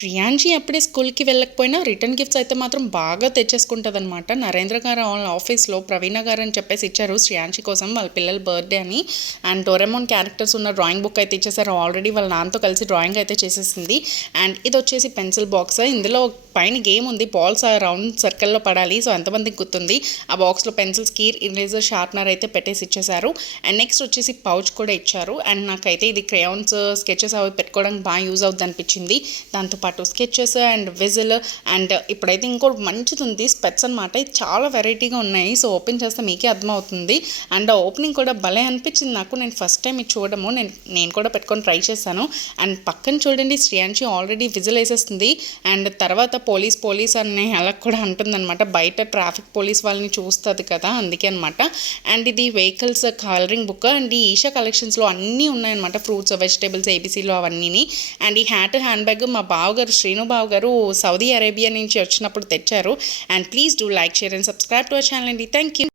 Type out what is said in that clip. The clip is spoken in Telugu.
ప్రియాంజి అప్పుడే స్కూల్‌కి వెళ్ళకపోయినా రిటర్న్ గిఫ్ట్స్ అయితే మాత్రం బాగా తెచ్చేసుకుంటదనమాట. నరేంద్ర గారు వాళ్ళ ఆఫీస్‌లో ప్రవీణ గారు అని చెప్పేసి ఇచ్చారు శ్రేయాంషి కోసం వాళ్ళ పిల్లల బర్త్‌డే అని. అండ్ డోరేమోన్ క్యారెక్టర్స్ ఉన్న డ్రాయింగ్ బుక్ అయితే ఇచ్చేసారు. ఆల్రెడీ వాళ్ళ నాన్నతో కలిసి డ్రాయింగ్ అయితే చేసేసింది. అండ్ ఇదొచ్చేసి పెన్సిల్ బాక్స్. ఇందులో పైన గేమ్ ఉంది. బాల్స్ రౌండ్ సర్కిల్‌లో పడాలి. సో ఎంతమందికి గుర్తుంది. ఆ బాక్స్‌లో పెన్సిల్స్, కీర్, ఇరేజర్, షార్ప్నర్ అయితే పెట్టేసి ఇచ్చేసారు. అండ్ నెక్స్ట్ వచ్చేసి పౌచ్ కూడా ఇచ్చారు. అండ్ నాకైతే ఇది క్రేయాన్స్, స్కెచెస్ అవి పెట్టుకోవడానికి బాగా యూజ్ అవుద్ది అనిపించింది. దాంతో పాటు స్కెచెస్ అండ్ విజిల్ అండ్ ఇప్పుడైతే ఇంకోటి మంచిది ఉంది స్పెట్స్ అనమాట. ఇది చాలా వెరైటీగా ఉన్నాయి. సో ఓపెన్ చేస్తే మీకే అర్థమవుతుంది. అండ్ ఓపెనింగ్ కూడా భలే అనిపించింది నాకు. నేను ఫస్ట్ టైం ఇది చూడము, నేను కూడా పెట్టుకొని ట్రై చేశాను. అండ్ పక్కన చూడండి శ్రేయాంషి ఆల్రెడీ విజిల్ వేసేస్తుంది. అండ్ తర్వాత పోలీస్ అని అలా కూడా అంటుందన్నమాట. బయట ట్రాఫిక్ పోలీస్ వాళ్ళని చూస్తుంది కదా, అందుకే అనమాట. అండ్ ఇది వెహికల్స్ కలరింగ్ బుక్. అండ్ ఈ ఈషా కలెక్షన్స్లో అన్నీ ఉన్నాయన్నమాట. ఫ్రూట్స్, వెజిటేబుల్స్, ఏబీసీలో అవన్నీ. అండ్ ఈ హ్యాండ్ బ్యాగ్ మా బావగారు శ్రీను బావ గారు సౌదీ అరేబియా నుంచి వచ్చినప్పుడు తెచ్చారు. And please do like, share and subscribe to our channel అండి. Thank you.